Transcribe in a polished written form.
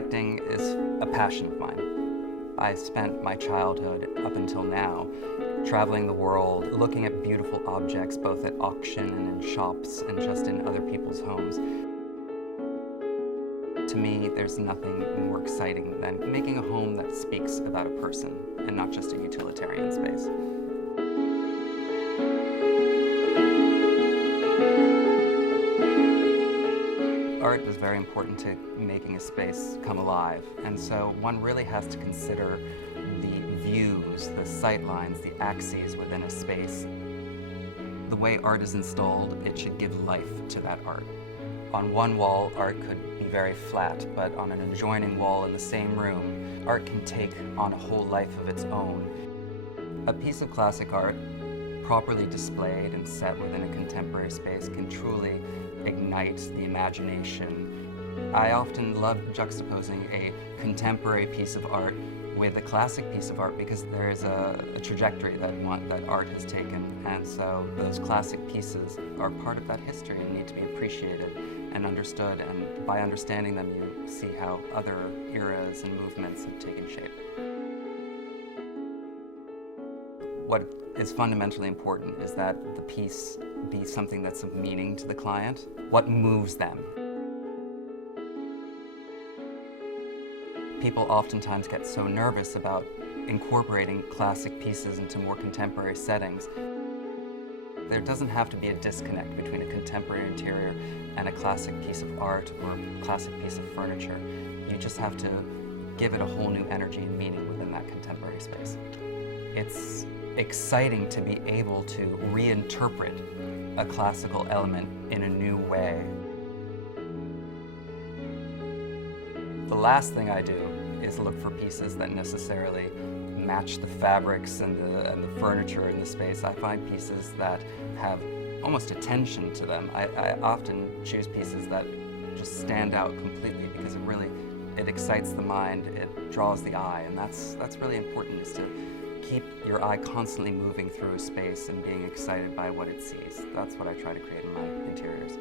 Collecting is a passion of mine. I spent my childhood up until now traveling the world, looking at beautiful objects both at auction and in shops and just in other people's homes. To me, there's nothing more exciting than making a home that speaks about a person and not just a utilitarian space. Art is very important to making a space come alive, and so one really has to consider the views, the sight lines, the axes within a space. The way art is installed, it should give life to that art. On one wall, art could be very flat, but on an adjoining wall in the same room, art can take on a whole life of its own. A piece of classic art, properly displayed and set within a contemporary space, can truly ignite the imagination. I often love juxtaposing a contemporary piece of art with a classic piece of art because there is a trajectory that art has taken, and so those classic pieces are part of that history and need to be appreciated and understood, and by understanding them you see how other eras and movements have taken shape. What is fundamentally important is that the piece be something that's of meaning to the client. What moves them? People oftentimes get so nervous about incorporating classic pieces into more contemporary settings. There doesn't have to be a disconnect between a contemporary interior and a classic piece of art or a classic piece of furniture. You just have to give it a whole new energy and meaning within that contemporary space. It's exciting to be able to reinterpret a classical element in a new way. The last thing I do is look for pieces that necessarily match the fabrics and the furniture in the space. I find pieces that have almost a tension to them. I often choose pieces that just stand out completely because it excites the mind, it draws the eye, and that's really important, is to keep your eye constantly moving through a space and being excited by what it sees. That's what I try to create in my interiors.